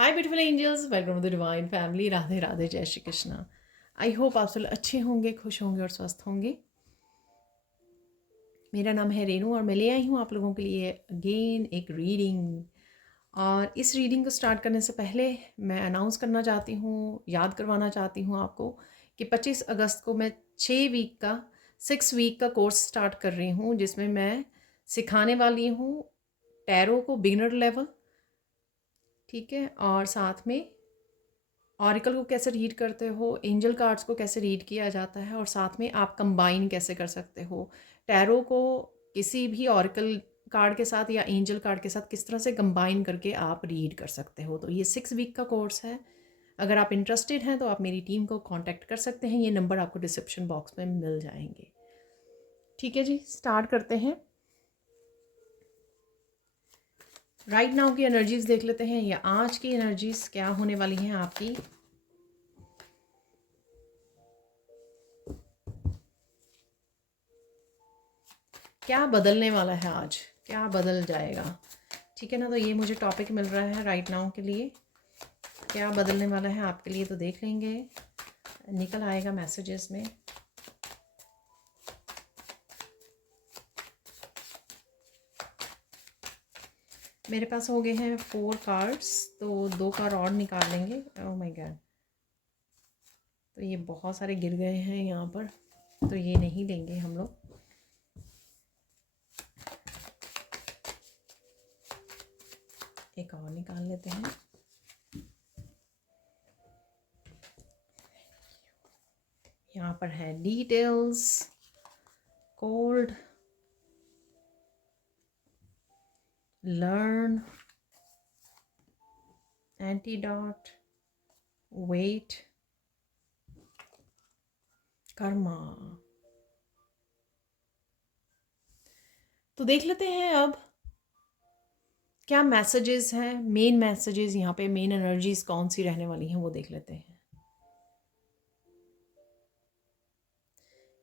Hi beautiful angels, welcome to the divine family. Radhe Radhe, जय Shri Krishna. I hope आप सब अच्छे होंगे, खुश होंगे और स्वस्थ होंगे। मेरा नाम है रेनू और मैं ले आई हूँ आप लोगों के लिए अगेन एक रीडिंग। और इस रीडिंग को स्टार्ट करने से पहले मैं अनाउंस करना चाहती हूँ, याद करवाना चाहती हूँ आपको कि 25 अगस्त को मैं 6 वीक का कोर्स स्टार्ट कर रही हूँ, जिसमें मैं सिखाने वाली हूँ टैरो को बिगिनर लेवल, ठीक है, और साथ में ऑरिकल को कैसे रीड करते हो, एंजल कार्ड्स को कैसे रीड किया जाता है, और साथ में आप कंबाइन कैसे कर सकते हो टैरो को किसी भी ऑरिकल कार्ड के साथ या एंजल कार्ड के साथ किस तरह से कंबाइन करके आप रीड कर सकते हो। तो ये 6 वीक का कोर्स है। अगर आप इंटरेस्टेड हैं तो आप मेरी टीम को कांटेक्ट कर सकते हैं। ये नंबर आपको डिस्क्रिप्शन बॉक्स में मिल जाएंगे। ठीक है जी, स्टार्ट करते हैं। राइट नाउ की एनर्जीज देख लेते हैं, या आज की एनर्जीज क्या होने वाली हैं आपकी। क्या बदलने वाला है आज, क्या बदल जाएगा, ठीक है ना। तो ये मुझे टॉपिक मिल रहा है राइट नाउ के लिए, क्या बदलने वाला है आपके लिए। तो देख लेंगे, निकल आएगा मैसेजेस में। मेरे पास हो गए हैं 4 कार्ड्स, तो 2 कार्ड और निकाल लेंगे। ओह माय गॉड, तो ये बहुत सारे गिर गए हैं यहाँ पर, तो ये नहीं लेंगे हम लोग। एक और निकाल लेते हैं। यहाँ पर है details, cold, learn, antidote, wait, karma. तो देख लेते हैं अब क्या मैसेजेस हैं, मेन मैसेजेस यहाँ पे, मेन एनर्जीज कौन सी रहने वाली हैं वो देख लेते हैं।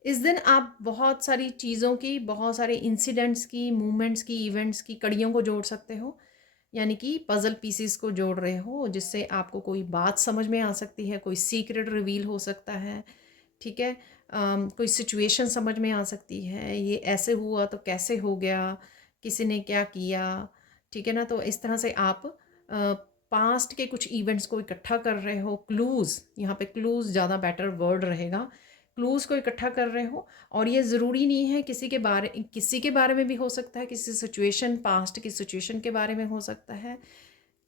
इस दिन आप बहुत सारी चीज़ों की, बहुत सारे इंसिडेंट्स की, मूवमेंट्स की, इवेंट्स की कड़ियों को जोड़ सकते हो, यानी कि पजल पीसीस को जोड़ रहे हो, जिससे आपको कोई बात समझ में आ सकती है, कोई सीक्रेट रिवील हो सकता है, ठीक है। कोई सिचुएशन समझ में आ सकती है, ये ऐसे हुआ तो कैसे हो गया, किसी ने क्या किया, ठीक है ना। तो इस तरह से आप पास्ट के कुछ इवेंट्स को इकट्ठा कर रहे हो। क्लूज़, यहाँ पे क्लूज़ ज़्यादा बेटर वर्ड रहेगा। क्लूज़ को इकट्ठा कर रहे हो, और ये ज़रूरी नहीं है किसी के बारे में भी हो सकता है, किसी सिचुएशन, पास्ट की सिचुएशन के बारे में हो सकता है,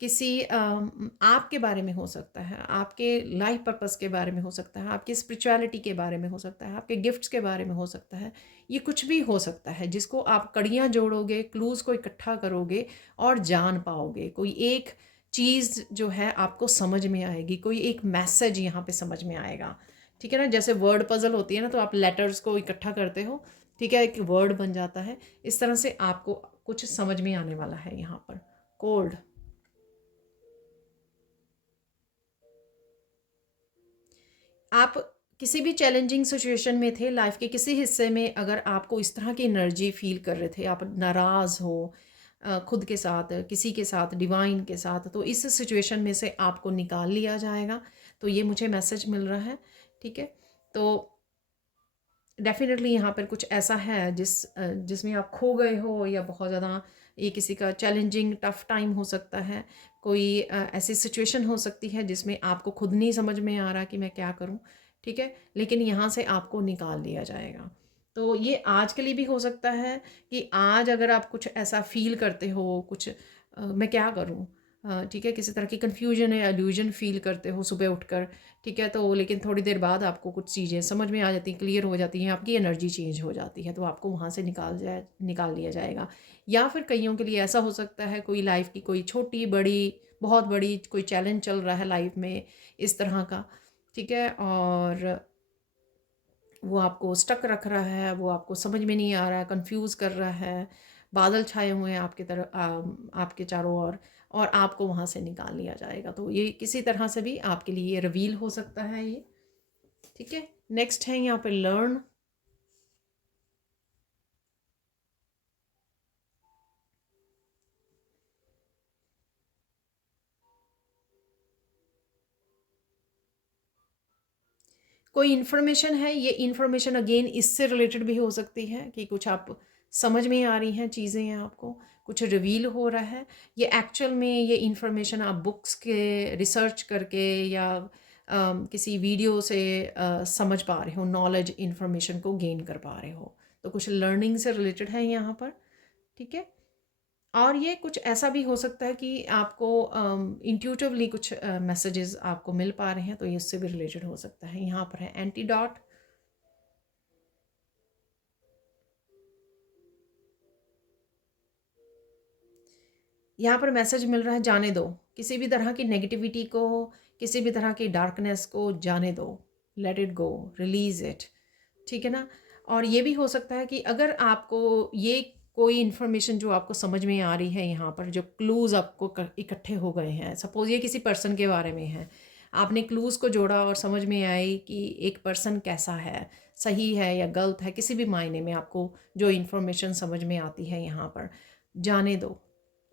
किसी आपके बारे में हो सकता है, आपके लाइफ पर्पस के बारे में हो सकता है, आपकी स्पिरिचुअलिटी के बारे में हो सकता है, आपके गिफ्ट्स के बारे में हो सकता है। ये कुछ भी हो सकता है जिसको आप कड़ियाँ जोड़ोगे, क्लूज़ को इकट्ठा करोगे और जान पाओगे। कोई एक चीज़ जो है आपको समझ में आएगी, कोई एक मैसेज यहाँ पे समझ में आएगा, ठीक है ना। जैसे वर्ड पजल होती है ना, तो आप लेटर्स को इकट्ठा करते हो, ठीक है, एक वर्ड बन जाता है। इस तरह से आपको कुछ समझ में आने वाला है यहाँ पर। कोल्ड, आप किसी भी चैलेंजिंग सिचुएशन में थे लाइफ के किसी हिस्से में, अगर आपको इस तरह की एनर्जी फील कर रहे थे, आप नाराज़ हो खुद के साथ, किसी के साथ, डिवाइन के साथ, तो इस सिचुएशन में से आपको निकाल लिया जाएगा। तो ये मुझे मैसेज मिल रहा है, ठीक है। तो डेफिनेटली यहाँ पर कुछ ऐसा है जिसमें आप खो गए हो, या बहुत ज़्यादा ये किसी का चैलेंजिंग टफ टाइम हो सकता है। कोई ऐसी सिचुएशन हो सकती है जिसमें आपको खुद नहीं समझ में आ रहा कि मैं क्या करूँ, ठीक है, लेकिन यहाँ से आपको निकाल दिया जाएगा। तो ये आज के लिए भी हो सकता है कि आज अगर आप कुछ ऐसा फील करते हो, कुछ मैं क्या करूँ, ठीक है, किसी तरह की कन्फ्यूजन या एल्यूजन फील करते हो सुबह उठकर, ठीक है, तो लेकिन थोड़ी देर बाद आपको कुछ चीज़ें समझ में आ जाती हैं, क्लियर हो जाती हैं, आपकी एनर्जी चेंज हो जाती है, तो आपको वहाँ से निकाल लिया जाएगा। या फिर कईयों के लिए ऐसा हो सकता है, कोई लाइफ की कोई छोटी बड़ी, बहुत बड़ी कोई चैलेंज चल रहा है लाइफ में इस तरह का, ठीक है, और वो आपको स्टक रख रहा है, वो आपको समझ में नहीं आ रहा है, कंफ्यूज कर रहा है, बादल छाए हुए हैं आपके तरफ, आपके चारों ओर, और आपको वहाँ से निकाल लिया जाएगा। तो ये किसी तरह से भी आपके लिए रिवील हो सकता है ये, ठीक है। नेक्स्ट है यहाँ पे लर्न, कोई इन्फॉर्मेशन है, ये इन्फॉर्मेशन अगेन इससे रिलेटेड भी हो सकती है कि कुछ आप समझ में आ रही हैं चीज़ें, आपको कुछ रिवील हो रहा है। ये एक्चुअल में ये इन्फॉर्मेशन आप बुक्स के रिसर्च करके या किसी वीडियो से समझ पा रहे हो, नॉलेज इन्फॉर्मेशन को गेन कर पा रहे हो। तो कुछ लर्निंग से रिलेटेड है यहाँ पर, ठीक है। और ये कुछ ऐसा भी हो सकता है कि आपको इंट्यूटिवली कुछ मैसेजेस आपको मिल पा रहे हैं, तो ये इससे भी रिलेटेड हो सकता है। यहाँ पर है एंटीडॉट। यहाँ पर मैसेज मिल रहा है जाने दो, किसी भी तरह की नेगेटिविटी को, किसी भी तरह की डार्कनेस को जाने दो, let it go, release it, ठीक है ना। और ये भी हो सकता है कि अगर आपको ये कोई इन्फॉर्मेशन जो आपको समझ में आ रही है, यहाँ पर जो क्लूज़ आपको इकट्ठे हो गए हैं, सपोज़ ये किसी पर्सन के बारे में है, आपने क्लूज़ को जोड़ा और समझ में आई कि एक पर्सन कैसा है, सही है या गलत है, किसी भी मायने में आपको जो इन्फॉर्मेशन समझ में आती है यहाँ पर, जाने दो,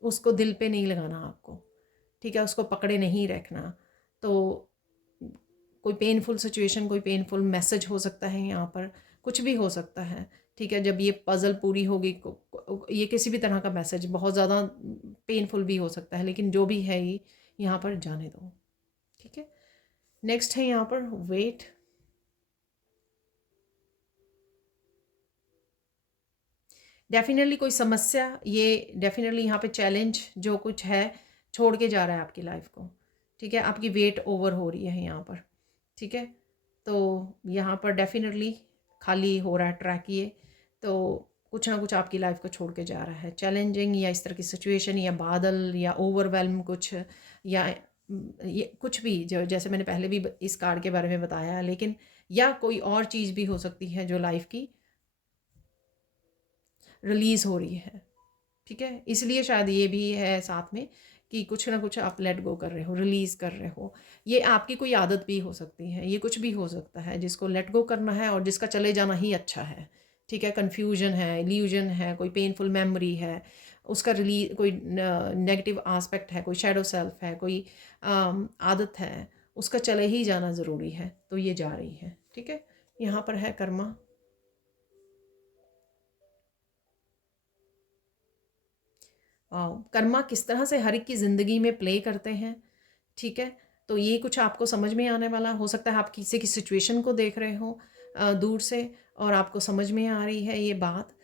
उसको दिल पे नहीं लगाना आपको, ठीक है, उसको पकड़े नहीं रखना। तो कोई पेनफुल सिचुएशन, कोई पेनफुल मैसेज हो सकता है यहाँ पर, कुछ भी हो सकता है, ठीक है। जब ये पज़ल पूरी होगी, ये किसी भी तरह का मैसेज बहुत ज़्यादा पेनफुल भी हो सकता है, लेकिन जो भी है ये यहाँ पर जाने दो, ठीक है। नेक्स्ट है यहाँ पर वेट। डेफिनेटली कोई समस्या, ये डेफिनेटली यहाँ पे चैलेंज जो कुछ है छोड़ के जा रहा है आपकी लाइफ को, ठीक है। आपकी वेट ओवर हो रही है यहाँ पर, ठीक है। तो यहाँ पर डेफिनेटली खाली हो रहा है ट्रैक ये, तो कुछ ना कुछ आपकी लाइफ को छोड़ के जा रहा है, चैलेंजिंग या इस तरह की सिचुएशन या बादल या ओवरवेलम कुछ, या ये कुछ भी जो जैसे मैंने पहले भी इस कार्ड के बारे में बताया, लेकिन या कोई और चीज़ भी हो सकती है जो लाइफ की रिलीज़ हो रही है, ठीक है। इसलिए शायद ये भी है साथ में कि कुछ ना कुछ आप लेट गो कर रहे हो, रिलीज़ कर रहे हो। ये आपकी कोई आदत भी हो सकती है, ये कुछ भी हो सकता है जिसको लेट गो करना है और जिसका चले जाना ही अच्छा है, ठीक है। कन्फ्यूजन है, इल्यूजन है, कोई पेनफुल मेमोरी है, उसका कोई नेगेटिव आस्पेक्ट है, कोई शैडो सेल्फ है, कोई आदत है, उसका चले ही जाना ज़रूरी है, तो ये जा रही है, ठीक है। यहाँ पर है कर्मा। कर्मा किस तरह से हर एक की ज़िंदगी में प्ले करते हैं, ठीक है। तो ये कुछ आपको समझ में आने वाला हो सकता है। आप किसी की सिचुएशन को देख रहे हो दूर से और आपको समझ में आ रही है ये बात।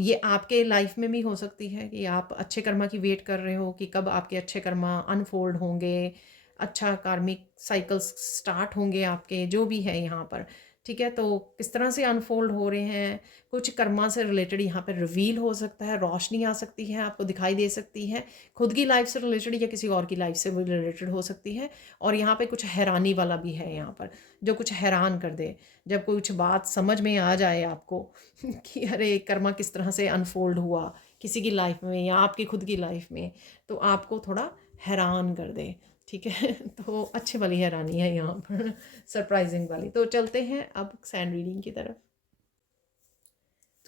ये आपके लाइफ में भी हो सकती है कि आप अच्छे कर्मा की वेट कर रहे हो कि कब आपके अच्छे कर्मा अनफोल्ड होंगे, अच्छा कार्मिक साइकिल्स स्टार्ट होंगे आपके, जो भी है यहाँ पर, ठीक है। तो किस तरह से अनफोल्ड हो रहे हैं, कुछ कर्मा से रिलेटेड यहाँ पर रिवील हो सकता है, रोशनी आ सकती है, आपको दिखाई दे सकती है, खुद की लाइफ से रिलेटेड या किसी और की लाइफ से भी रिलेटेड हो सकती है। और यहाँ पे कुछ हैरानी वाला भी है यहाँ पर, जो कुछ हैरान कर दे, जब कुछ बात समझ में आ जाए आपको कि अरे कर्मा किस तरह से अनफोल्ड हुआ किसी की लाइफ में या आपकी खुद की लाइफ में, तो आपको थोड़ा हैरान कर दे, ठीक है। तो अच्छी वाली हैरानी है यहाँ पर, सरप्राइजिंग वाली। तो चलते हैं अब सैंड रीडिंग की तरफ।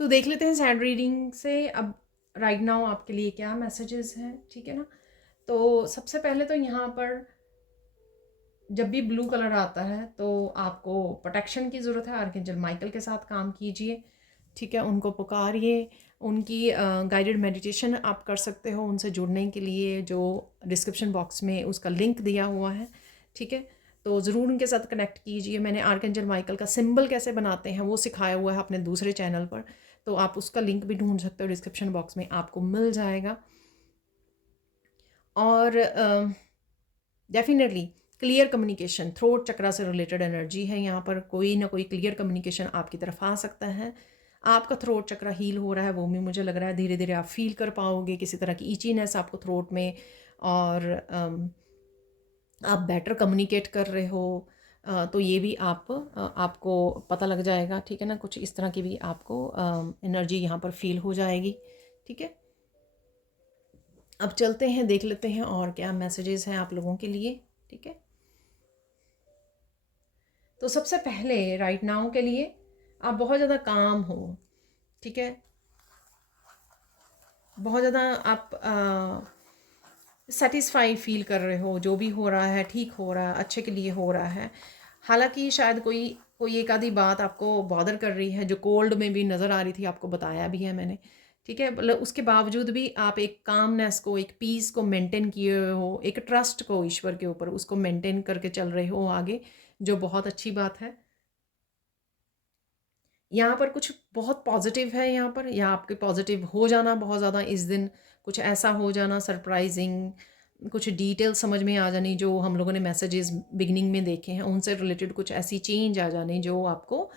तो देख लेते हैं सैंड रीडिंग से अब राइट नाउ आपके लिए क्या मैसेजेस हैं, ठीक है ना। तो सबसे पहले तो यहाँ पर जब भी ब्लू कलर आता है तो आपको प्रोटेक्शन की ज़रूरत है। आर्कएंजल माइकल के साथ काम कीजिए, ठीक है, उनको पुकारिए, उनकी गाइडेड मेडिटेशन आप कर सकते हो उनसे जुड़ने के लिए, जो डिस्क्रिप्शन बॉक्स में उसका लिंक दिया हुआ है, ठीक है। तो ज़रूर उनके साथ कनेक्ट कीजिए। मैंने आर्कएंजल माइकल का सिंबल कैसे बनाते हैं वो सिखाया हुआ है अपने दूसरे चैनल पर, तो आप उसका लिंक भी ढूंढ सकते हो, डिस्क्रिप्शन बॉक्स में आपको मिल जाएगा। और डेफिनेटली क्लियर कम्युनिकेशन, थ्रोट चक्रा से रिलेटेड एनर्जी है यहाँ पर, कोई ना कोई क्लियर कम्युनिकेशन आपकी तरफ आ सकता है। आपका थ्रोट चक्रा हील हो रहा है, वो भी मुझे लग रहा है धीरे धीरे आप फील कर पाओगे किसी तरह की ईचीनेस आपको थ्रोट में, और आप बेटर कम्युनिकेट कर रहे हो, तो ये भी आपको पता लग जाएगा, ठीक है ना। कुछ इस तरह की भी आपको एनर्जी यहाँ पर फील हो जाएगी, ठीक है। अब चलते हैं, देख लेते हैं और क्या मैसेजेस हैं आप लोगों के लिए, ठीक है। तो सबसे पहले राइट नाउ के लिए आप बहुत ज़्यादा काम हो, ठीक है, बहुत ज़्यादा आप सेटिस्फाई फील कर रहे हो, जो भी हो रहा है ठीक हो रहा है, अच्छे के लिए हो रहा है। हालांकि शायद कोई कोई एक आधी बात आपको बॉदर कर रही है जो कोल्ड में भी नज़र आ रही थी, आपको बताया भी है मैंने, ठीक है। मतलब उसके बावजूद भी आप एक कामनेस को, एक पीस को मेंटेन किए हुए हो, एक ट्रस्ट को ईश्वर के ऊपर उसको मेंटेन करके चल रहे हो आगे, जो बहुत अच्छी बात है। यहाँ पर कुछ बहुत पॉजिटिव है, यहाँ पर या आपके पॉजिटिव हो जाना बहुत ज़्यादा इस दिन, कुछ ऐसा हो जाना सरप्राइजिंग, कुछ डिटेल समझ में आ जानी जो हम लोगों ने मैसेजेस बिगनिंग में देखे हैं, उनसे रिलेटेड कुछ ऐसी चेंज आ जानी जो आपको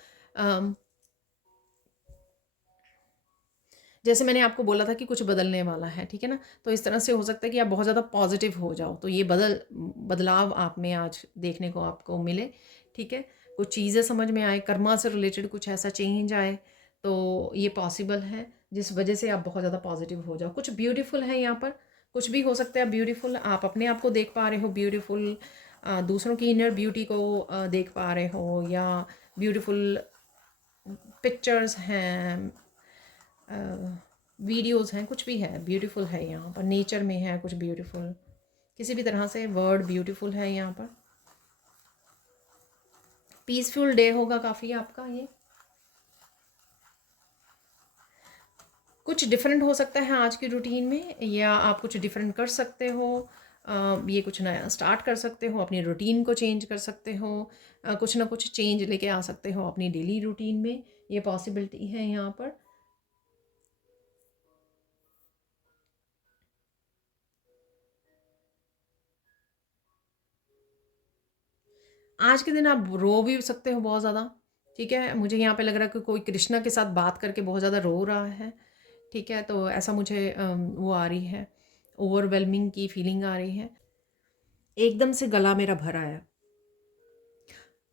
जैसे मैंने आपको बोला था कि कुछ बदलने वाला है, ठीक है ना। तो इस तरह से हो सकता है कि आप बहुत ज़्यादा पॉजिटिव हो जाओ, तो ये बदलाव आप में आज देखने को आपको मिले, ठीक है। कुछ चीज़ें समझ में आए, कर्मा से रिलेटेड कुछ ऐसा चेंज आए, तो ये पॉसिबल है जिस वजह से आप बहुत ज़्यादा पॉजिटिव हो जाओ। कुछ ब्यूटीफुल है यहाँ पर, कुछ भी हो सकता है ब्यूटीफुल, आप अपने आप को देख पा रहे हो ब्यूटीफुल, दूसरों की इनर ब्यूटी को देख पा रहे हो, या ब्यूटीफुल पिक्चर्स हैं, वीडियोस हैं, कुछ भी है ब्यूटीफुल है यहाँ पर, नेचर में है कुछ ब्यूटीफुल, किसी भी तरह से वर्ड ब्यूटीफुल है यहाँ पर। पीसफुल डे होगा काफ़ी आपका ये, कुछ डिफरेंट हो सकता है आज की रूटीन में, या आप कुछ डिफरेंट कर सकते हो, ये कुछ नया स्टार्ट कर सकते हो, अपनी रूटीन को चेंज कर सकते हो, कुछ ना कुछ चेंज लेके आ सकते हो अपनी डेली रूटीन में, ये पॉसिबिलिटी है यहाँ पर। आज के दिन आप रो भी सकते हो बहुत ज़्यादा, ठीक है। मुझे यहाँ पे लग रहा है कि कोई कृष्णा के साथ बात करके बहुत ज़्यादा रो रहा है, ठीक है। तो ऐसा मुझे वो आ रही है, ओवरवेलमिंग की फीलिंग आ रही है, एकदम से गला मेरा भर आया।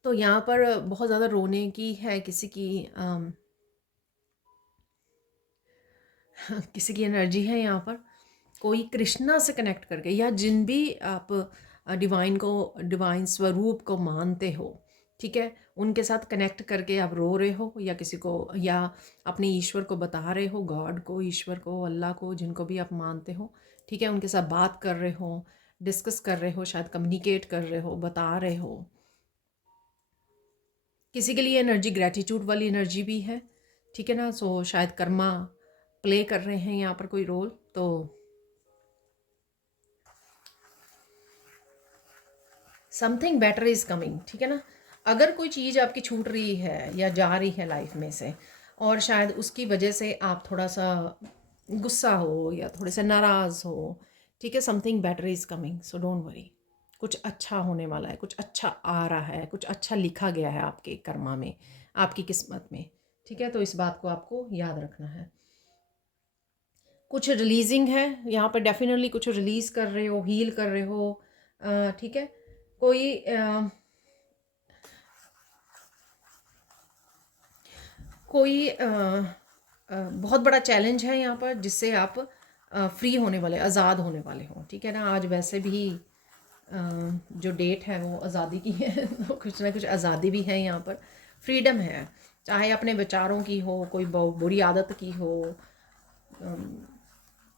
तो यहाँ पर बहुत ज़्यादा रोने की है किसी की, किसी की एनर्जी है यहाँ पर, कोई कृष्णा से कनेक्ट करके, या जिन भी आप डिवाइन स्वरूप को मानते हो, ठीक है, उनके साथ कनेक्ट करके आप रो रहे हो, या किसी को, या अपने ईश्वर को बता रहे हो, गॉड को, ईश्वर को, अल्लाह को, जिनको भी आप मानते हो, ठीक है, उनके साथ बात कर रहे हो, डिस्कस कर रहे हो, शायद कम्युनिकेट कर रहे हो, बता रहे हो। किसी के लिए एनर्जी ग्रैटिट्यूड वाली एनर्जी भी है, ठीक है ना। सो शायद कर्मा प्ले कर रहे हैं यहाँ पर कोई रोल, तो समथिंग बेटर इज़ कमिंग, ठीक है ना। अगर कोई चीज़ आपकी छूट रही है या जा रही है लाइफ में से, और शायद उसकी वजह से आप थोड़ा सा गुस्सा हो या थोड़े से नाराज़ हो, ठीक है, something better is coming, so don't worry. कुछ अच्छा होने वाला है, कुछ अच्छा आ रहा है, कुछ अच्छा लिखा गया है आपके कर्मा में, आपकी किस्मत में, ठीक है। तो इस बात को आपको याद रखना है। कुछ रिलीजिंग है यहाँ पर, डेफिनेटली कुछ रिलीज़ कर रहे हो, हील कर रहे हो, ठीक है। कोई कोई बहुत बड़ा चैलेंज है यहाँ पर जिससे आप फ्री होने वाले, आज़ाद होने वाले हो, ठीक है ना। आज वैसे भी जो डेट है वो आज़ादी की है तो कुछ ना कुछ आज़ादी भी है यहाँ पर, फ्रीडम है, चाहे अपने विचारों की हो, कोई बुरी आदत की हो,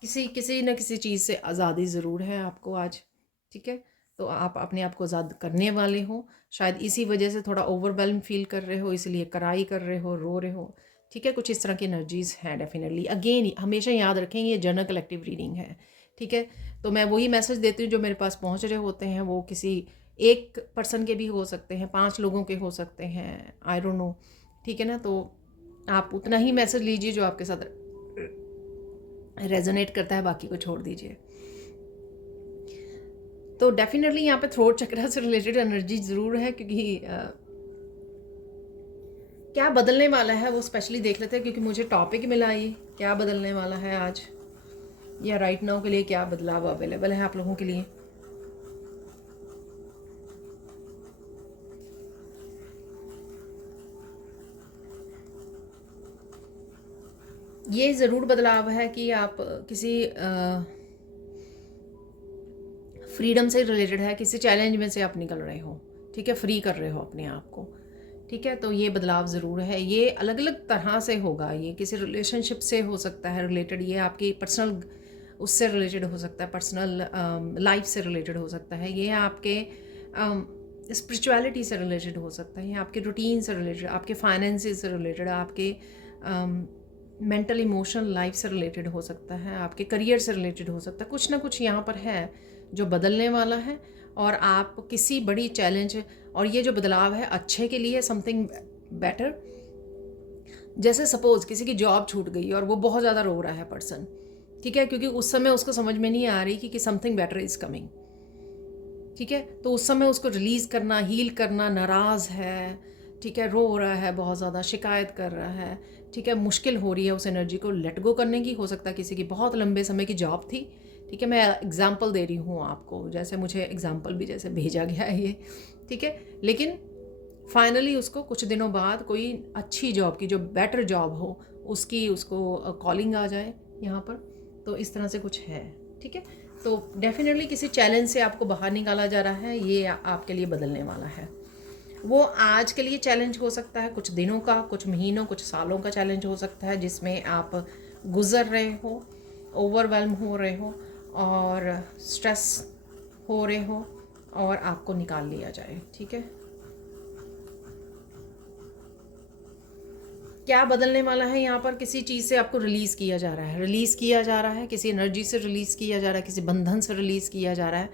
किसी किसी न किसी चीज़ से आज़ादी ज़रूर है आपको आज, ठीक है। तो आप अपने आप को आज़ाद करने वाले हो, शायद इसी वजह से थोड़ा ओवरवेलम फील कर रहे हो, इसलिए कराई कर रहे हो, रो रहे हो, ठीक है। कुछ इस तरह की एनर्जीज़ हैं डेफिनेटली। अगेन हमेशा याद रखें ये जनरल कलेक्टिव रीडिंग है, ठीक है। तो मैं वही मैसेज देती हूँ जो मेरे पास पहुँच रहे होते हैं, वो किसी एक पर्सन के भी हो सकते हैं, 5 लोगों के हो सकते हैं, आई डोंट नो, ठीक है ना। तो आप उतना ही मैसेज लीजिए जो आपके साथ रेजोनेट करता है, बाकी को छोड़ दीजिए। तो डेफिनेटली यहाँ पे थ्रोट चक्र से रिलेटेड एनर्जी ज़रूर है, क्योंकि क्या बदलने वाला है वो स्पेशली देख लेते हैं, क्योंकि मुझे टॉपिक मिला ये, क्या बदलने वाला है आज, या राइट नाउ के लिए क्या बदलाव अवेलेबल है आप लोगों के लिए। ये ज़रूर बदलाव है कि आप किसी फ्रीडम से रिलेटेड है, किसी चैलेंज में से आप निकल रहे हो, ठीक है, फ्री कर रहे हो अपने आप को, ठीक है। तो ये बदलाव ज़रूर है, ये अलग अलग तरह से होगा, ये किसी रिलेशनशिप से हो सकता है रिलेटेड, ये आपकी पर्सनल उससे रिलेटेड हो सकता है, पर्सनल लाइफ से रिलेटेड हो सकता है, ये आपके स्पिरिचुअलिटी से रिलेटेड हो सकता है, आपके रूटीन से रिलेटेड, आपके फाइनेंसेस से रिलेटेड, आपके मेंटल इमोशनल लाइफ से रिलेटेड हो सकता है, आपके करियर से रिलेटेड हो सकता है। कुछ ना कुछ यहाँ पर है जो बदलने वाला है, और आप किसी बड़ी चैलेंज, और ये जो बदलाव है अच्छे के लिए, समथिंग बेटर। जैसे सपोज किसी की जॉब छूट गई और वो बहुत ज़्यादा रो रहा है पर्सन, ठीक है, क्योंकि उस समय उसको समझ में नहीं आ रही कि समथिंग बेटर इज़ कमिंग, ठीक है। तो उस समय उसको रिलीज़ करना, हील करना, नाराज़ है, ठीक है, रो रहा है, बहुत ज़्यादा शिकायत कर रहा है, ठीक है, मुश्किल हो रही है उस एनर्जी को लेट गो करने की। हो सकता है किसी की बहुत लंबे समय की जॉब थी, ठीक है, मैं एग्जांपल दे रही हूँ आपको, जैसे मुझे एग्जांपल भी जैसे भेजा गया है ये, ठीक है। लेकिन फाइनली उसको कुछ दिनों बाद कोई अच्छी जॉब की, जो बेटर जॉब हो, उसकी उसको कॉलिंग आ जाए यहाँ पर। तो इस तरह से कुछ है, ठीक है। तो डेफिनेटली किसी चैलेंज से आपको बाहर निकाला जा रहा है, ये आपके लिए बदलने वाला है। वो आज के लिए चैलेंज हो सकता है, कुछ दिनों का, कुछ महीनों, कुछ सालों का चैलेंज हो सकता है, जिसमें आप गुजर रहे हो, ओवरवेल्म हो रहे हो और स्ट्रेस हो रहे हो, और आपको निकाल लिया जाए, ठीक है। क्या बदलने वाला है यहाँ पर? किसी चीज़ से आपको रिलीज़ किया जा रहा है, रिलीज़ किया जा रहा है, किसी एनर्जी से रिलीज़ किया जा रहा है, किसी बंधन से रिलीज़ किया जा रहा है,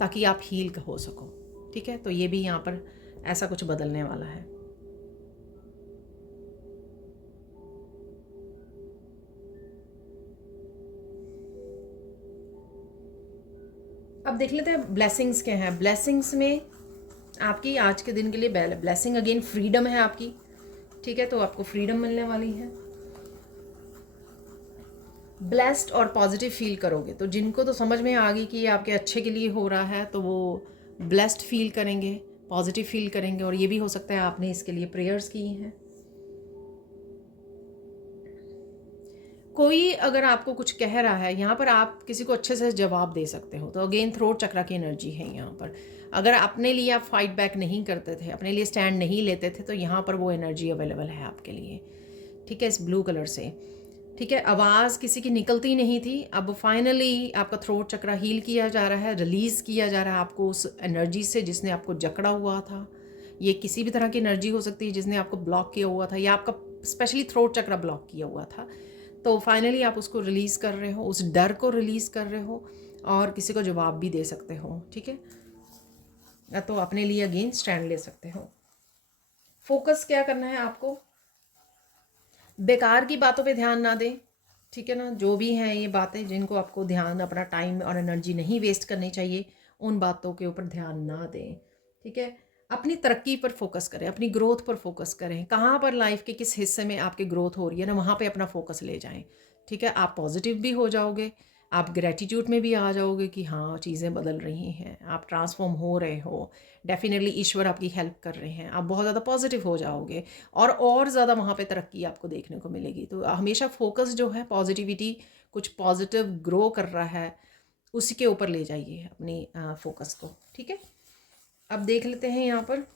ताकि आप हील हो सको, ठीक है। तो ये भी यहाँ पर ऐसा कुछ बदलने वाला है। अब देख लेते हैं ब्लेसिंग्स क्या हैं। ब्लेसिंग्स में आपकी आज के दिन के लिए ब्लेसिंग अगेन फ्रीडम है आपकी, ठीक है। तो आपको फ्रीडम मिलने वाली है, ब्लेस्ड और पॉजिटिव फील करोगे। तो जिनको तो समझ में आ गई कि ये आपके अच्छे के लिए हो रहा है, तो वो ब्लेस्ड फील करेंगे, पॉजिटिव फील करेंगे। और ये भी हो सकता है आपने इसके लिए प्रेयर्स की हैं। कोई अगर आपको कुछ कह रहा है यहाँ पर, आप किसी को अच्छे से जवाब दे सकते हो। तो अगेन थ्रोट चक्रा की एनर्जी है यहाँ पर। अगर अपने लिए आप फाइट बैक नहीं करते थे, अपने लिए स्टैंड नहीं लेते थे, तो यहाँ पर वो एनर्जी अवेलेबल है आपके लिए, ठीक है, इस ब्लू कलर से, ठीक है। आवाज़ किसी की निकलती नहीं थी, अब फाइनली आपका थ्रोट चक्रा हील किया जा रहा है, रिलीज़ किया जा रहा है आपको उस एनर्जी से जिसने आपको जकड़ा हुआ था। ये किसी भी तरह की एनर्जी हो सकती है जिसने आपको ब्लॉक किया हुआ था, या आपका स्पेशली थ्रोट चक्रा ब्लॉक किया हुआ था। तो फाइनली आप उसको रिलीज़ कर रहे हो, उस डर को रिलीज़ कर रहे हो, और किसी को जवाब भी दे सकते हो, ठीक है। तो अपने लिए अगेन स्टैंड ले सकते हो। फोकस क्या करना है आपको? बेकार की बातों पे ध्यान ना दें, ठीक है ना। जो भी हैं ये बातें जिनको आपको ध्यान, अपना टाइम और एनर्जी नहीं वेस्ट करनी चाहिए, उन बातों के ऊपर ध्यान ना दें, ठीक है। अपनी तरक्की पर फोकस करें, अपनी ग्रोथ पर फोकस करें। कहाँ पर लाइफ के किस हिस्से में आपकी ग्रोथ हो रही है ना, वहाँ पे अपना फोकस ले जाएं, ठीक है। आप पॉजिटिव भी हो जाओगे, आप ग्रेटिट्यूड में भी आ जाओगे कि हाँ चीज़ें बदल रही हैं, आप ट्रांसफॉर्म हो रहे हो, डेफिनेटली ईश्वर आपकी हेल्प कर रहे हैं, आप बहुत ज़्यादा पॉजिटिव हो जाओगे, और ज़्यादा वहाँ पे तरक्की आपको देखने को मिलेगी। तो हमेशा फोकस जो है, पॉजिटिविटी, कुछ पॉजिटिव ग्रो कर रहा है, उसी के ऊपर ले जाइए अपनी फोकस को, ठीक है। अब देख लेते हैं यहाँ पर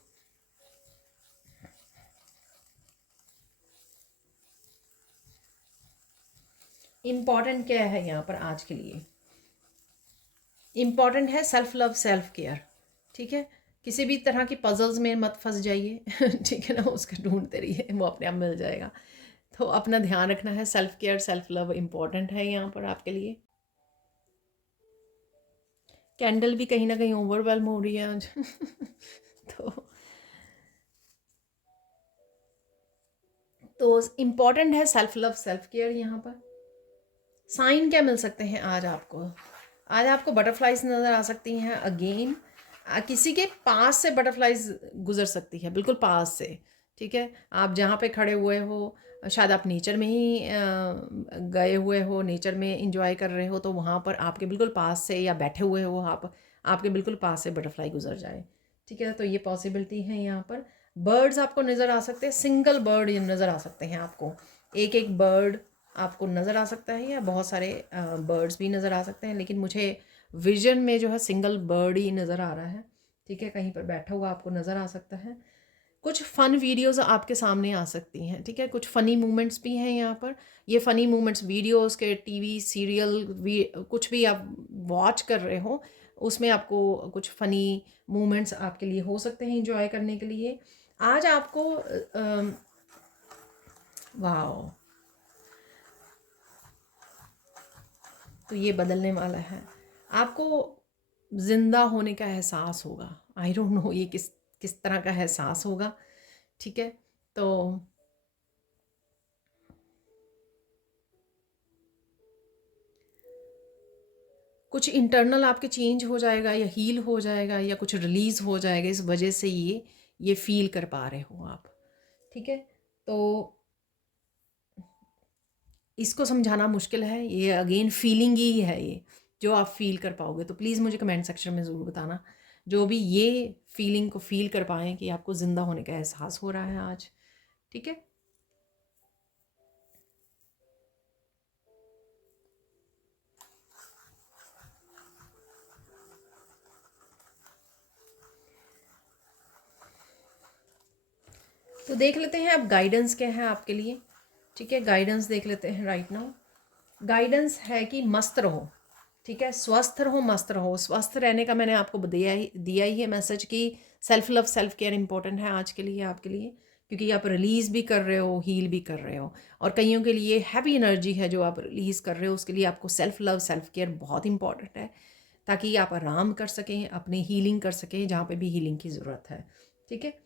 इम्पॉर्टेंट क्या है यहाँ पर आज के लिए। इम्पॉर्टेंट है सेल्फ लव, सेल्फ केयर, ठीक है। किसी भी तरह की पजल्स में मत फंस जाइए ठीक है ना, उसको ढूंढते रहिए, वो अपने आप मिल जाएगा। तो अपना ध्यान रखना है, self care, self love important है यहाँ पर आपके लिए। कैंडल भी कहीं ना कहीं ओवरवेलम हो रही है आज तो इम्पॉर्टेंट है सेल्फ लव, सेल्फ केयर यहाँ पर। साइन क्या मिल सकते हैं आज आपको? आज आपको बटरफ्लाइज नज़र आ सकती हैं अगेन। किसी के पास से बटरफ्लाइज गुजर सकती है, बिल्कुल पास से, ठीक है। आप जहाँ पे खड़े हुए हो, शायद आप नेचर में ही गए हुए हो, नेचर में इंजॉय कर रहे हो, तो वहाँ पर आपके बिल्कुल पास से, या बैठे हुए हो आप, आपके बिल्कुल पास से बटरफ्लाई गुजर जाए, ठीक है। तो ये पॉसिबिलिटी है यहाँ पर। बर्ड्स आपको नज़र आ सकते हैं, सिंगल बर्ड नज़र आ सकते हैं आपको, एक एक बर्ड आपको नज़र आ सकता है, या बहुत सारे बर्ड्स भी नज़र आ सकते हैं, लेकिन मुझे विजन में जो है सिंगल बर्ड ही नज़र आ रहा है, ठीक है। कहीं पर बैठा हुआ आपको नज़र आ सकता है। कुछ फ़न वीडियोस आपके सामने आ सकती हैं, ठीक है। कुछ फ़नी मोमेंट्स भी हैं यहाँ पर। ये फ़नी मोमेंट्स वीडियोस के, टीवी सीरियल कुछ भी आप वॉच कर रहे हो, उसमें आपको कुछ फ़नी मोमेंट्स आपके लिए हो सकते हैं एंजॉय करने के लिए। आज आपको वाओ, तो ये बदलने वाला है। आपको ज़िंदा होने का एहसास होगा। आई डोंट नो ये किस किस तरह का एहसास होगा, ठीक है? तो कुछ इंटरनल आपके चेंज हो जाएगा या हील हो जाएगा या कुछ रिलीज़ हो जाएगा, इस वजह से ये फ़ील कर पा रहे हो आप, ठीक है? तो इसको समझाना मुश्किल है, ये अगेन फीलिंग ही है ये, जो आप फ़ील कर पाओगे। तो प्लीज़ मुझे कमेंट सेक्शन में ज़रूर बताना, जो भी ये फीलिंग को फ़ील कर पाएँ कि आपको ज़िंदा होने का एहसास हो रहा है आज, ठीक है? तो देख लेते हैं अब गाइडेंस क्या है आपके लिए, ठीक है? गाइडेंस देख लेते हैं राइट नाउ। गाइडेंस है कि मस्त रहो, ठीक है? स्वस्थ रहो, मस्त रहो। स्वस्थ रहने का मैंने आपको दिया ही है मैसेज कि self love self care important है आज के लिए आपके लिए, क्योंकि आप रिलीज़ भी कर रहे हो, हील भी कर रहे हो। और कईयों के लिए हैवी एनर्जी है जो आप रिलीज़ कर रहे हो, उसके लिए आपको सेल्फ लव सेल्फ केयर बहुत इंपॉर्टेंट है, ताकि आप आराम कर सकें, अपनी हीलिंग कर सकें जहाँ पे भी हीलिंग की ज़रूरत है, ठीक है?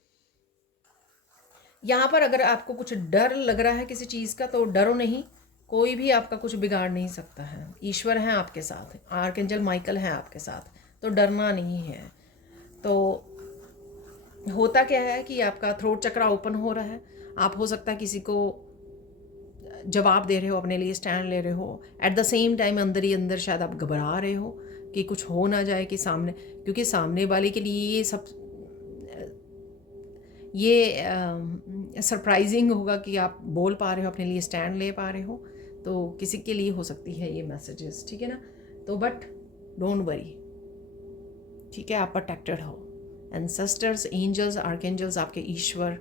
यहाँ पर अगर आपको कुछ डर लग रहा है किसी चीज़ का, तो डरो नहीं, कोई भी आपका कुछ बिगाड़ नहीं सकता है। ईश्वर हैं आपके साथ, आर्कएंजल माइकल हैं आपके साथ, तो डरना नहीं है। तो होता क्या है कि आपका थ्रोट चक्रा ओपन हो रहा है, आप हो सकता है किसी को जवाब दे रहे हो, अपने लिए स्टैंड ले रहे हो, एट द सेम टाइम अंदर ही अंदर शायद आप घबरा रहे हो कि कुछ हो ना जाए कि सामने, क्योंकि सामने वाले के लिए ये सरप्राइजिंग होगा कि आप बोल पा रहे हो, अपने लिए स्टैंड ले पा रहे हो। तो किसी के लिए हो सकती है ये मैसेजेस, ठीक है ना? तो बट डोंट वरी, ठीक है? आप प्रोटेक्टेड हो। एंसेस्टर्स, एंजल्स, आर्कएंजल्स, आपके ईश्वर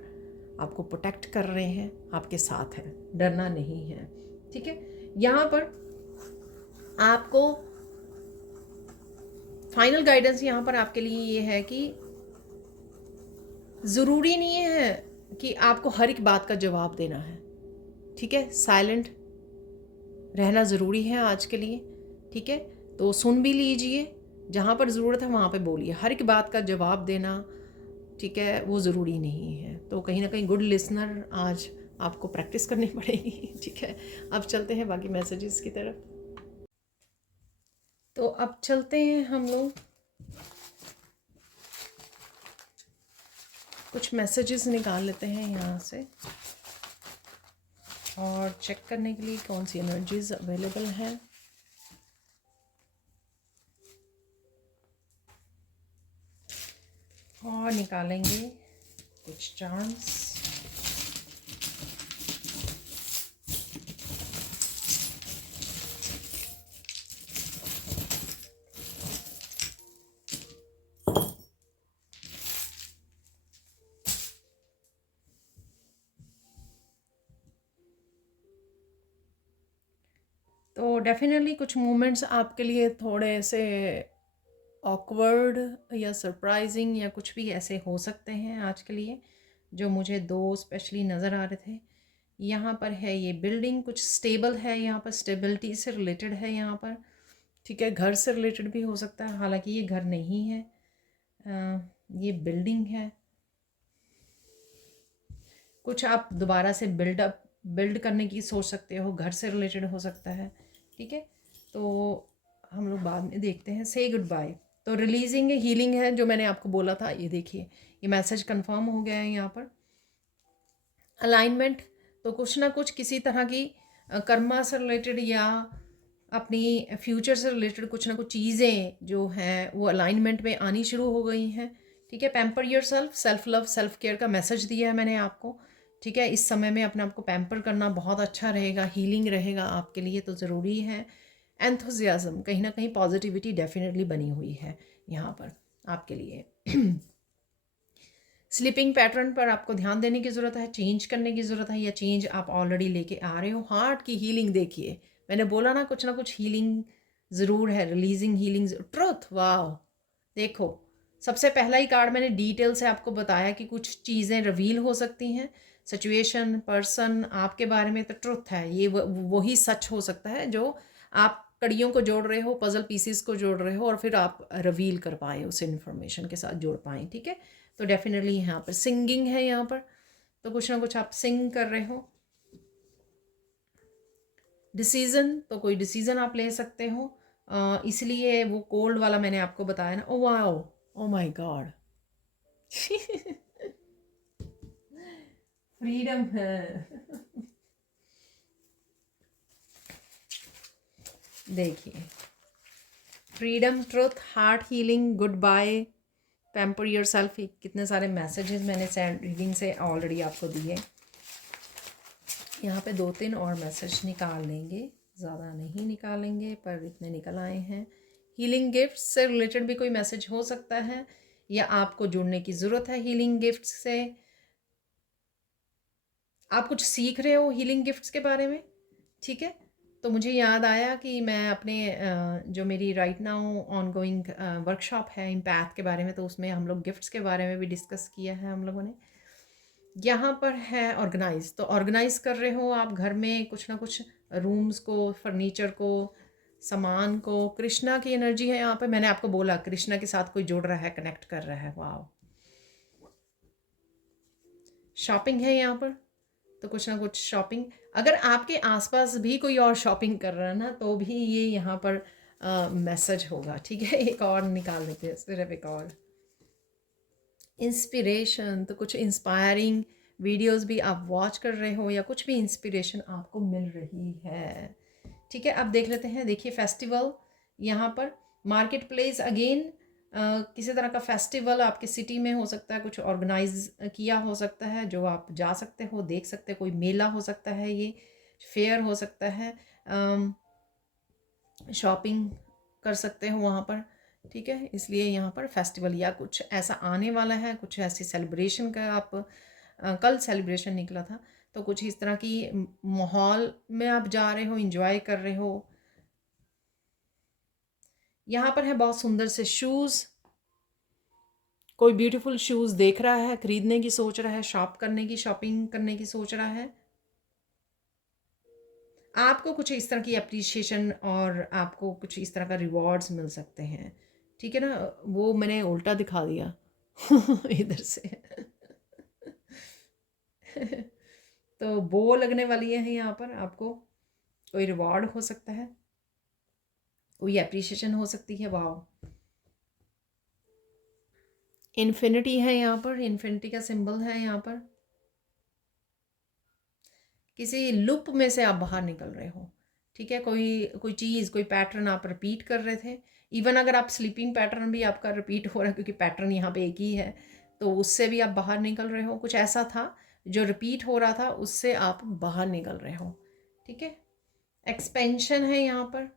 आपको प्रोटेक्ट कर रहे हैं, आपके साथ हैं, डरना नहीं है, ठीक है? यहाँ पर आपको फाइनल गाइडेंस यहाँ पर आपके लिए ये है कि ज़रूरी नहीं है कि आपको हर एक बात का जवाब देना है, ठीक है? साइलेंट रहना ज़रूरी है आज के लिए, ठीक है? तो सुन भी लीजिए, जहाँ पर ज़रूरत है वहाँ पे बोलिए। हर एक बात का जवाब देना, ठीक है, वो ज़रूरी नहीं है। तो कहीं ना कहीं गुड लिसनर आज आपको प्रैक्टिस करनी पड़ेगी, ठीक है? अब चलते हैं बाकी मैसेजेस की तरफ। तो अब चलते हैं हम लोग कुछ मैसेजेस निकाल लेते हैं यहाँ से और चेक करने के लिए कौन सी एनर्जीज अवेलेबल हैं। और निकालेंगे कुछ चार्म्स। तो डेफिनेटली कुछ मोमेंट्स आपके लिए थोड़े से ऑकवर्ड या सरप्राइजिंग या कुछ भी ऐसे हो सकते हैं आज के लिए, जो मुझे दो स्पेशली नज़र आ रहे थे। यहाँ पर है ये बिल्डिंग कुछ स्टेबल है, यहाँ पर स्टेबिलिटी से रिलेटेड है यहाँ पर, ठीक है? घर से रिलेटेड भी हो सकता है, हालांकि ये घर नहीं है, ये बिल्डिंग है। कुछ आप दोबारा से बिल्ड करने की सोच सकते हो, घर से रिलेटेड हो सकता है, ठीक है? तो हम लोग बाद में देखते हैं। से गुड बाय। तो रिलीजिंग हीलिंग है जो मैंने आपको बोला था, ये देखिए ये मैसेज कंफर्म हो गया है यहाँ पर। अलाइनमेंट, तो कुछ ना कुछ किसी तरह की कर्मा से रिलेटेड या अपनी फ्यूचर से रिलेटेड कुछ ना कुछ चीज़ें जो हैं वो अलाइनमेंट में आनी शुरू हो गई हैं, ठीक है? Pamper your self, self love self care का मैसेज दिया है मैंने आपको, ठीक है? इस समय में अपने आप को पैम्पर करना बहुत अच्छा रहेगा, हीलिंग रहेगा आपके लिए, तो ज़रूरी है। एंथुजियाज़म, कहीं ना कहीं पॉजिटिविटी डेफिनेटली बनी हुई है यहाँ पर आपके लिए। स्लीपिंग पैटर्न पर आपको ध्यान देने की ज़रूरत है, चेंज करने की ज़रूरत है, या चेंज आप ऑलरेडी लेके आ रहे हो। हार्ट की हीलिंग देखिए, मैंने बोला ना कुछ हीलिंग ज़रूर है, रिलीजिंग हीलिंग ट्रुथ। वाह, देखो सबसे पहला ही कार्ड मैंने डिटेल से आपको बताया कि कुछ चीज़ें रिवील हो सकती हैं, सिचुएशन, पर्सन, आपके बारे में। तो ट्रुथ है ये, वही सच हो सकता है जो आप कड़ियों को जोड़ रहे हो, पजल पीसीस को जोड़ रहे हो और फिर आप रिवील कर पाए, उस इन्फॉर्मेशन के साथ जोड़ पाए। ठीक है, तो डेफिनेटली यहाँ पर सिंगिंग है, यहाँ पर तो कुछ ना कुछ आप सिंग कर रहे हो। डिसीज़न, तो कोई डिसीज़न आप ले सकते हो, इसलिए वो कोल्ड वाला मैंने आपको बताया ना। Oh wow, oh my god freedom है देखिए, freedom, truth, heart healing, goodbye, pamper yourself. कितने सारे मैसेजेस मैंने रीडिंग से ऑलरेडी आपको दिए। यहाँ पे 2-3 और मैसेज निकाल लेंगे, ज़्यादा नहीं निकालेंगे पर इतने निकल आए हैं। हीलिंग गिफ्ट से रिलेटेड भी कोई मैसेज हो सकता है, या आपको जुड़ने की ज़रूरत है हीलिंग गिफ्ट से। आप कुछ सीख रहे हो हीलिंग गिफ्ट्स के बारे में। ठीक है, तो मुझे याद आया कि मैं अपने जो मेरी right now on going workshop है इम्पैथ के बारे में, तो उसमें हम लोग गिफ्ट्स के बारे में भी डिस्कस किया है हम लोगों ने। यहाँ पर है ऑर्गेनाइज, तो ऑर्गेनाइज कर रहे हो आप घर में कुछ ना कुछ, रूम्स को, फर्नीचर को, सामान को। कृष्णा की एनर्जी है यहाँ पे, मैंने आपको बोला कृष्णा के साथ कोई जुड़ रहा है, कनेक्ट कर रहा है। वाह, शॉपिंग है यहाँ पर, तो कुछ ना कुछ शॉपिंग। अगर आपके आसपास भी कोई और शॉपिंग कर रहा है ना, तो भी ये यहाँ पर मैसेज होगा। ठीक है, एक और निकाल लेते हैं, सिर्फ एक और। इंस्पिरेशन, तो कुछ इंस्पायरिंग वीडियोस भी आप वॉच कर रहे हो, या कुछ भी इंस्पिरेशन आपको मिल रही है। ठीक है, अब देख लेते हैं। देखिए फेस्टिवल यहाँ पर, मार्केट प्लेस अगेन, किसी तरह का फेस्टिवल आपके सिटी में हो सकता है, कुछ ऑर्गेनाइज किया हो सकता है जो आप जा सकते हो, देख सकते हो। कोई मेला हो सकता है, ये फेयर हो सकता है, शॉपिंग कर सकते हो वहाँ पर। ठीक है, इसलिए यहाँ पर फेस्टिवल या कुछ ऐसा आने वाला है, कुछ ऐसी सेलिब्रेशन का आप कल सेलिब्रेशन निकला था, तो कुछ इस तरह की माहौल में आप जा रहे हो, इंजॉय कर रहे हो। यहाँ पर है बहुत सुंदर से शूज़, कोई ब्यूटीफुल शूज़ देख रहा है, खरीदने की सोच रहा है, शॉप करने की, शॉपिंग करने की सोच रहा है। आपको कुछ इस तरह की अप्रिसिएशन और आपको कुछ इस तरह का रिवॉर्ड्स मिल सकते हैं। ठीक है ना, वो मैंने उल्टा दिखा दिया इधर से तो बो लगने वाली है यहाँ पर, आपको कोई रिवॉर्ड हो सकता है, कोई अप्रिसिएशन हो सकती है। वाह, इन्फिनिटी है यहाँ पर, इन्फिनिटी का सिंबल है यहाँ पर। किसी लूप में से आप बाहर निकल रहे हो। ठीक है, कोई कोई चीज़, कोई पैटर्न आप रिपीट कर रहे थे। इवन अगर आप स्लीपिंग पैटर्न भी आपका रिपीट हो रहा है, क्योंकि पैटर्न यहाँ पे एक ही है, तो उससे भी आप बाहर निकल रहे हो। कुछ ऐसा था जो रिपीट हो रहा था, उससे आप बाहर निकल रहे हो। ठीक है, एक्सपेंशन है यहाँ पर।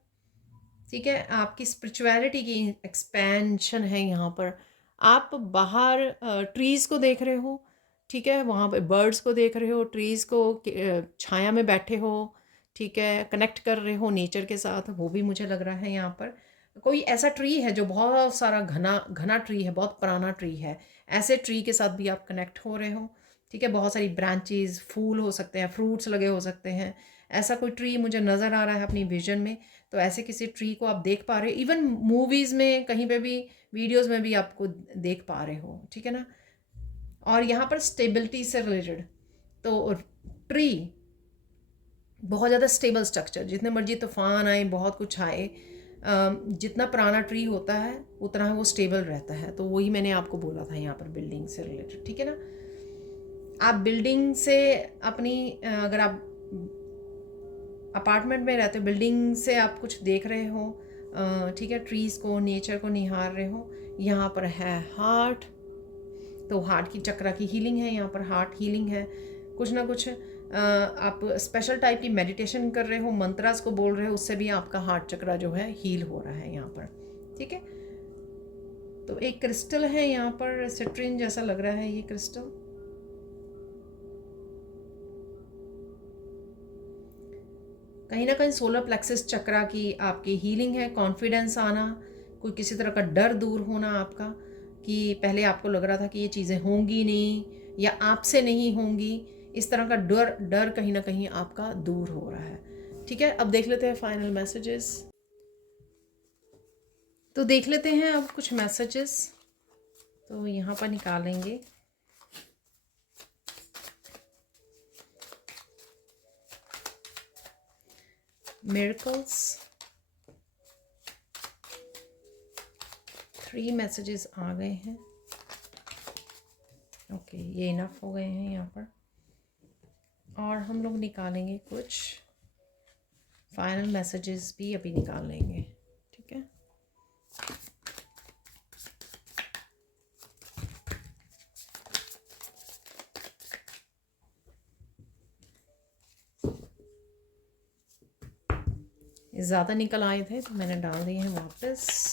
ठीक है, आपकी स्पिरिचुअलिटी की एक्सपेंशन है यहाँ पर। आप बाहर ट्रीज़ को देख रहे हो। ठीक है, वहाँ पे बर्ड्स को देख रहे हो, ट्रीज़ को, छाया में बैठे हो। ठीक है, कनेक्ट कर रहे हो नेचर के साथ, वो भी मुझे लग रहा है यहाँ पर। कोई ऐसा ट्री है जो बहुत सारा घना घना ट्री है, बहुत पुराना ट्री है, ऐसे ट्री के साथ भी आप कनेक्ट हो रहे हो। ठीक है, बहुत सारी ब्रांचेस, फूल हो सकते हैं, फ्रूट्स लगे हो सकते हैं। ऐसा कोई ट्री मुझे नज़र आ रहा है अपनी विजन में, तो ऐसे किसी ट्री को आप देख पा रहे हो। इवन मूवीज़ में, कहीं पे भी, वीडियोस में भी आपको देख पा रहे हो। ठीक है ना, और यहाँ पर स्टेबिलिटी से रिलेटेड, तो ट्री बहुत ज़्यादा स्टेबल स्ट्रक्चर, जितने मर्जी तूफान आए, बहुत कुछ आए, जितना पुराना ट्री होता है उतना वो स्टेबल रहता है। तो वही मैंने आपको बोला था यहाँ पर बिल्डिंग से रिलेटेड। ठीक है ना, आप बिल्डिंग से अपनी अगर आप अपार्टमेंट में रहते हो, बिल्डिंग से आप कुछ देख रहे हो, ठीक है, ट्रीज़ को, नेचर को निहार रहे हो। यहाँ पर है हार्ट, तो हार्ट की चक्रा की हीलिंग है यहाँ पर, हार्ट हीलिंग है। कुछ ना कुछ आप स्पेशल टाइप की मेडिटेशन कर रहे हो, मंत्रास को बोल रहे हो, उससे भी आपका हार्ट चक्रा जो है हील हो रहा है यहाँ पर। ठीक है, तो एक क्रिस्टल है यहाँ पर, सिट्रिन जैसा लग रहा है ये क्रिस्टल। कहीं ना कहीं सोलर प्लेक्सिस चक्रा की आपकी हीलिंग है, कॉन्फिडेंस आना, कोई किसी तरह का डर दूर होना आपका, कि पहले आपको लग रहा था कि ये चीज़ें होंगी नहीं या आपसे नहीं होंगी, इस तरह का डर डर कहीं ना कहीं आपका दूर हो रहा है। ठीक है, अब देख लेते हैं फाइनल मैसेजेस। तो देख लेते हैं अब कुछ मैसेजेस, तो यहाँ पर निकालेंगे। मिरेकल्स, 3 मैसेजेस आ गए हैं। ओके, ये इनफ हो गए हैं यहाँ पर। और हम लोग निकालेंगे कुछ फाइनल मैसेजेस भी अभी निकाल लेंगे। ठीक है, ज़्यादा निकल आए थे तो मैंने डाल दिए हैं वापस।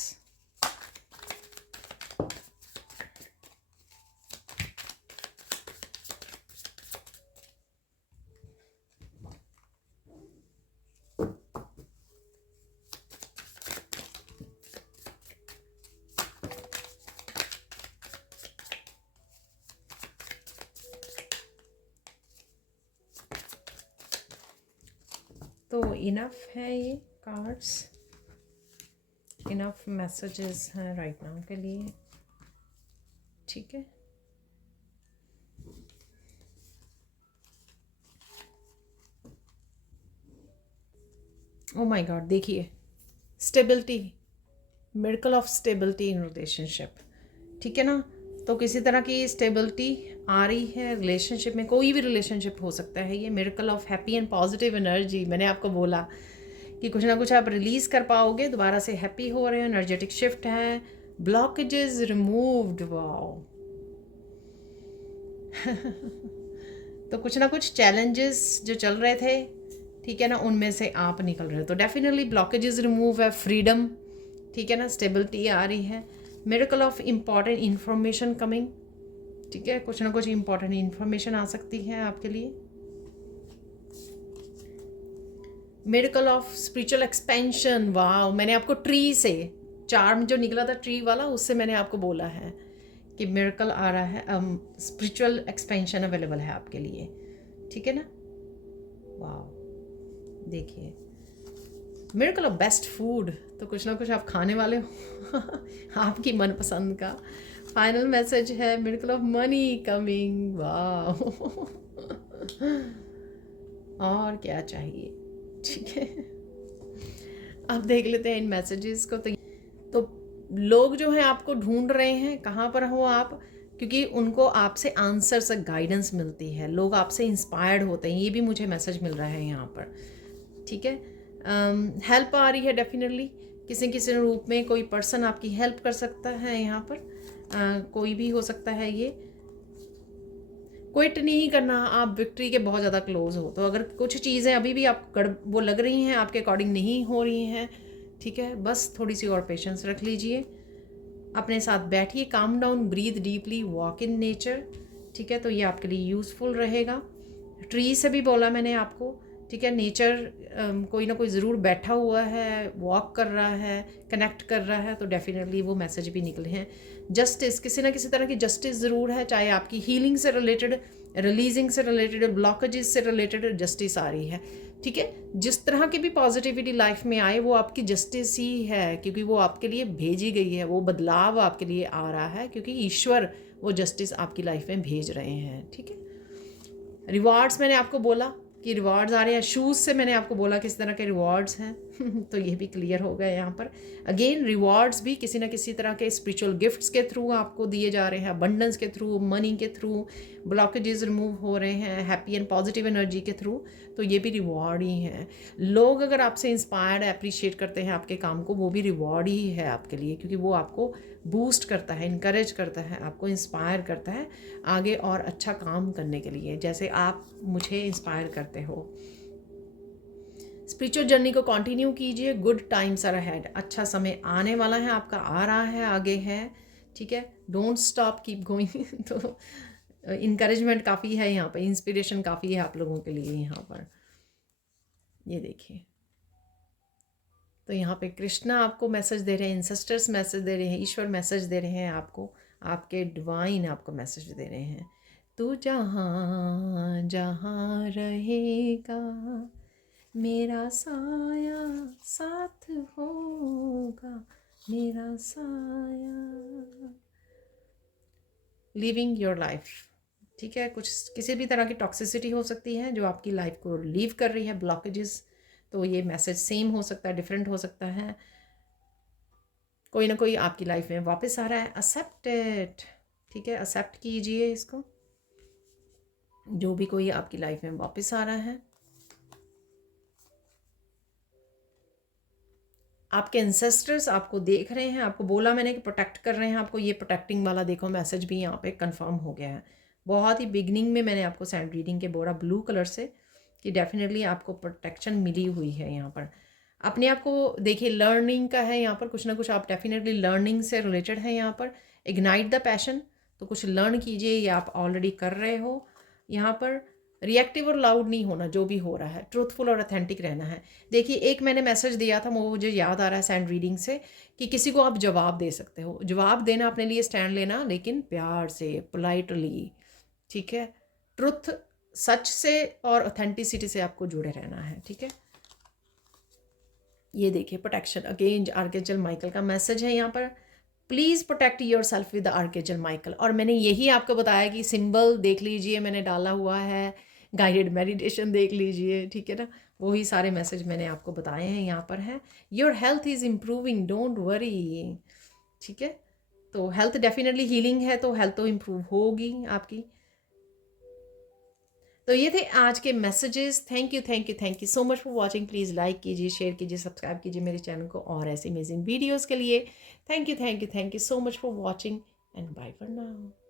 तो इनफ है ये कार्ड्स, इनफ मैसेजेस हैं राइट नाउ के लिए। ठीक है, ओ माय गॉड, देखिए stability, miracle of stability in relationship. ठीक है ना, तो किसी तरह की स्टेबिलिटी आ रही है रिलेशनशिप में, कोई भी रिलेशनशिप हो सकता है ये। Miracle of happy and positive energy, मैंने आपको बोला कि कुछ ना कुछ आप रिलीज़ कर पाओगे, दोबारा से हैप्पी हो रहे हो, एनर्जेटिक शिफ्ट है, ब्लॉकेजेस रिमूव्ड। वाओ तो कुछ ना कुछ चैलेंजेस जो चल रहे थे, ठीक है ना, उनमें से आप निकल रहे हो, तो डेफिनेटली ब्लॉकेजेस रिमूव है, फ्रीडम, ठीक है ना, स्टेबिलिटी आ रही है। Miracle of important information coming, ठीक है, कुछ ना कुछ इम्पॉर्टेंट इन्फॉर्मेशन आ सकती है आपके लिए। मिरेकल ऑफ स्पिरिचुअल एक्सपेंशन, वाह, मैंने आपको ट्री से चार्म जो निकला था ट्री वाला, उससे मैंने आपको बोला है कि मिरेकल आ रहा है, स्पिरिचुअल एक्सपेंशन अवेलेबल है आपके लिए। ठीक है ना, वाह, देखिए मिरेकल ऑफ बेस्ट फूड, तो कुछ ना कुछ आप खाने वाले हो आपकी मनपसंद का। फाइनल मैसेज है मिरेकल ऑफ मनी कमिंग, वाह और क्या चाहिए। ठीक है, अब देख लेते हैं इन मैसेजेस को। तो लोग जो हैं आपको ढूंढ रहे हैं, कहाँ पर हो आप, क्योंकि उनको आपसे आंसर से गाइडेंस मिलती है, लोग आपसे इंस्पायर्ड होते हैं, ये भी मुझे मैसेज मिल रहा है यहाँ पर। ठीक है, हेल्प आ रही है डेफिनेटली, किसी किसी रूप में कोई पर्सन आपकी हेल्प कर सकता है यहाँ पर, कोई भी हो सकता है ये। क्विट नहीं करना, आप विक्ट्री के बहुत ज़्यादा क्लोज हो, तो अगर कुछ चीज़ें अभी भी आप वो लग रही हैं आपके अकॉर्डिंग नहीं हो रही हैं, ठीक है, बस थोड़ी सी और पेशेंस रख लीजिए, अपने साथ बैठिए, calm down, breathe deeply, walk in nature. ठीक है, तो ये आपके लिए यूज़फुल रहेगा। ट्री से भी बोला मैंने आपको, ठीक है, नेचर कोई ना कोई ज़रूर बैठा हुआ है, वॉक कर रहा है, कनेक्ट कर रहा है, तो डेफिनेटली वो मैसेज भी निकले हैं। जस्टिस, किसी ना किसी तरह की जस्टिस ज़रूर है, चाहे आपकी हीलिंग से रिलेटेड, रिलीजिंग से रिलेटेड, ब्लॉकेजेस से रिलेटेड जस्टिस आ रही है। ठीक है, जिस तरह की भी पॉजिटिविटी लाइफ में आए वो आपकी जस्टिस ही है, क्योंकि वो आपके लिए भेजी गई है, वो बदलाव आपके लिए आ रहा है, क्योंकि ईश्वर वो जस्टिस आपकी लाइफ में भेज रहे हैं। ठीक है, रिवार्ड्स मैंने आपको बोला कि रिवार्ड्स आ रहे हैं, शूज़ से मैंने आपको बोला किस तरह के रिवार्ड्स हैं तो ये भी क्लियर हो गया यहाँ पर। अगेन रिवार्ड्स भी किसी ना किसी तरह के स्पिरिचुअल गिफ्ट्स के थ्रू आपको दिए जा रहे हैं, अबंडेंस के थ्रू, मनी के थ्रू, ब्लॉकेजेस रिमूव हो रहे हैं, हैप्पी एंड पॉजिटिव एनर्जी के थ्रू, तो ये भी रिवॉर्ड ही हैं। लोग अगर आपसे इंस्पायर्ड अप्रिशिएट करते हैं आपके काम को, वो भी रिवॉर्ड ही है आपके लिए, क्योंकि वो आपको बूस्ट करता है, इनकरेज करता है, आपको इंस्पायर करता है आगे और अच्छा काम करने के लिए, जैसे आप मुझे इंस्पायर करते हो। स्पिरिचुअल जर्नी को कंटिन्यू कीजिए, गुड टाइम्स आर अहेड, अच्छा समय आने वाला है आपका, आ रहा है, आगे है। ठीक है, डोंट स्टॉप, कीप गोइंग तो इनकरेजमेंट काफ़ी है यहाँ पर, इंस्पिरेशन काफ़ी है आप लोगों के लिए यहाँ पर। ये देखिए, तो यहाँ पे कृष्णा आपको मैसेज दे रहे हैं, इंसेस्टर्स मैसेज दे रहे हैं, ईश्वर मैसेज दे रहे हैं आपको, आपके डिवाइन आपको मैसेज दे रहे हैं। तू जहाँ जहाँ रहेगा मेरा साया साथ होगा, मेरा साया। लिविंग योर लाइफ, ठीक है। कुछ किसी भी तरह की टॉक्सिसिटी हो सकती है जो आपकी लाइफ को लीव कर रही है, ब्लॉकेजेस, तो ये मैसेज सेम हो सकता है, डिफरेंट हो सकता है। कोई ना कोई आपकी लाइफ में वापस आ रहा है, एक्सेप्ट इट, ठीक है। एक्सेप्ट कीजिए इसको, जो भी कोई आपकी लाइफ में वापस आ रहा है। आपके एंसेस्टर्स आपको देख रहे हैं, आपको बोला मैंने कि प्रोटेक्ट कर रहे हैं आपको। ये प्रोटेक्टिंग वाला देखो मैसेज भी यहाँ पे कंफर्म हो गया है। बहुत ही बिगनिंग में मैंने आपको सैंड रीडिंग के बोला ब्लू कलर से कि डेफिनेटली आपको प्रोटेक्शन मिली हुई है यहाँ पर। अपने आप को देखिए, लर्निंग का है यहाँ पर, कुछ ना कुछ आप डेफिनेटली लर्निंग से रिलेटेड है यहाँ पर। इग्नाइट द पैशन, तो कुछ लर्न कीजिए, ये आप ऑलरेडी कर रहे हो। यहाँ पर रिएक्टिव और लाउड नहीं होना, जो भी हो रहा है ट्रूथफुल और ऑथेंटिक रहना है। देखिए, एक मैंने मैसेज दिया था, वो मुझे याद आ रहा है सैंड रीडिंग से, कि किसी को आप जवाब दे सकते हो। जवाब देना, अपने लिए स्टैंड लेना, लेकिन प्यार से, पोलाइटली, ठीक है। ट्रुथ, सच से और ऑथेंटिसिटी से आपको जुड़े रहना है, ठीक है। ये देखिए, प्रोटेक्शन अगेन आर्कएंजल माइकल का मैसेज है यहाँ पर। Please protect your self with archangel Michael. और मैंने यही आपको बताया कि सिंबल देख लीजिए, मैंने डाला हुआ है, गाइडेड मेडिटेशन देख लीजिए, ठीक है ना। वही सारे मैसेज मैंने आपको बताए हैं यहाँ पर है। Your health is improving, don't worry, ठीक है। तो हेल्थ डेफिनेटली हीलिंग है, तो हेल्थ तो इम्प्रूव होगी आपकी। तो ये थे आज के messages. Thank you thank you thank you so much for watching. Please like कीजिए, शेयर कीजिए, सब्सक्राइब कीजिए मेरे चैनल को और ऐसे अमेजिंग वीडियोज़ के लिए। Thank you so much for watching and bye for now.